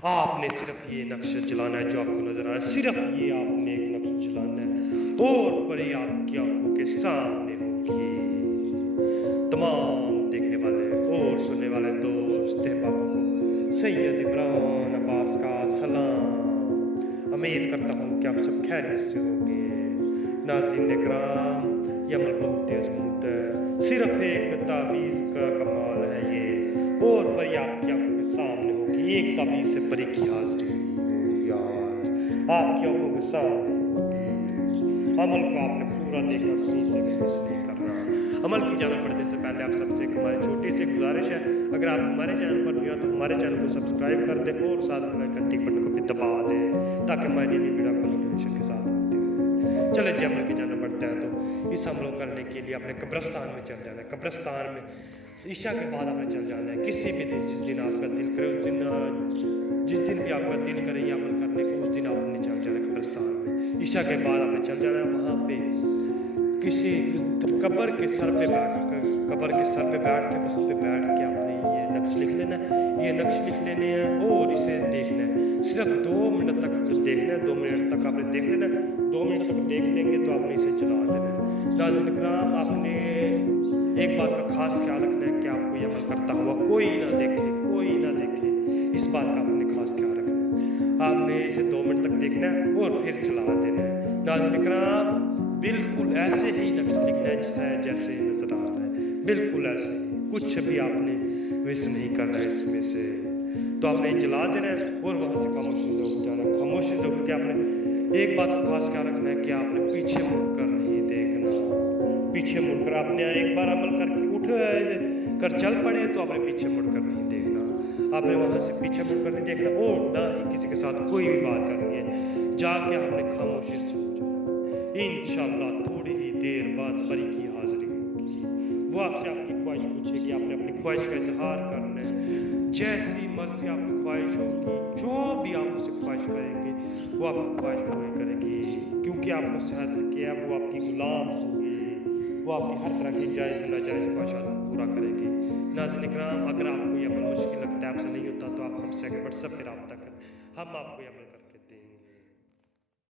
आपने सिर्फ ये नक्श जलाना है जो आपको नजर आ रहा है, सिर्फ ये आपने एक नक्श जलाना है और परी आपकी आंखों के सामने होगी। तमाम देखने वाले और सुनने वाले दोस्त अहबाबों को सैयद इमरान अब्बास का सलाम। उम्मीद करता हूँ कि आप सब खैरियत से होंगे। नाज़रीन इकराम, ये अमल बहुत अजमत है, सिर्फ एक तावीज़ का कमाल है ये, और परी आपकी आंखों के सामने होगी। एक तावीज़ से परी की हाजिरी यार आपकी आंखों के सामने होगी। अमल को आपने पूरा देखना, कहीं से भी मिस नहीं करना। अमल की जाना पड़ने से पहले आप सबसे एक हमारी छोटी सी गुजारिश है, अगर आप हमारे चैनल पर नहीं हो तो हमारे चैनल को सब्सक्राइब कर दें और साथ में घंटी बटन को भी दबा दें ताकि हमारी नई वीडियो को नोटिफिकेशन के साथ होती रहे। चले जी अमल की जाना बढ़ते हैं। तो इस अमल करने के लिए आपने कब्रिस्तान में चल जाना है। कब्रिस्तान में ईशा के बाद आपने चल जाना है। किसी भी दिन जिस दिन आपका दिल करे उस दिन, जिस दिन भी आपका दिल करे ये अमल करने को, उस दिन आपने चल जाना है कब्रिस्तान में। ईशा के बाद आपने चल जाना है वहाँ पे किसी कब्र के सर पे बैठ कर, कब्र के सर पे बैठ के वहाँ पे बैठ के आपने ये नक्श लिख लेना है। ये नक्श लिख लेने हैं और इसे देखना है। सिर्फ 2 मिनट तक देखना है। 2 मिनट तक आपने देख लेना है। 2 मिनट तक देख लेंगे तो आपने इसे चला देना है। नाज़रीन इकराम, आपने एक बात का खास ख्याल रखना है कि आपको ये अमल करता हुआ कोई ना देखे, कोई ना देखे। इस बात का आपने खास ख्याल रखना है। आपने इसे 2 मिनट तक देखना है और फिर चला देना है। नाज़रीन इकराम, बिल्कुल ऐसे ही नक्श लिखना है जैसे नजर आ रहा है, बिल्कुल ऐसे ही, कुछ भी आपने विश नहीं करना है इसमें से। तो आपने जला देना है और वहां से खामोशी से उठ जाना है। खामोशी से उठ के आपने एक बात का खास ख्याल रखना है कि आपने पीछे मुड़कर नहीं देखना। पीछे मुड़कर आपने एक बार अमल करके उठ कर चल पड़े तो आपने पीछे मुड़कर नहीं देखना। आपने वहां से पीछे मुड़कर नहीं देखना और ना ही किसी के साथ कोई भी बात करनी है। जाके आपने खामोशी से उठ जाना। इंशाअल्लाह थोड़ी ही देर बाद परी की हाजिरी होगी। वो आपसे आपकी ख्वाहिश पूछेगी, आपने अपनी ख्वाहिश का इजहार करना है। जैसी मर्जी आपकी ख्वाहिश होगी, जो भी आप उससे ख्वाहिश करेंगे वो आपकी ख्वाहिश पूरी करेगी, क्योंकि आपने उससे हाजिर किया, वो आपकी गुलाम होगी। वो आपकी हर तरह की जायज़ नाजायज़ ख्वाहिशात को पूरा करेगी। नाज़रीन इकराम, अगर आपको ये अमल मुश्किल लगता है, आपसे नहीं होता, तो आप हमसे व्हाट्सएप पर रब्ता करें, हम आपको ये अमल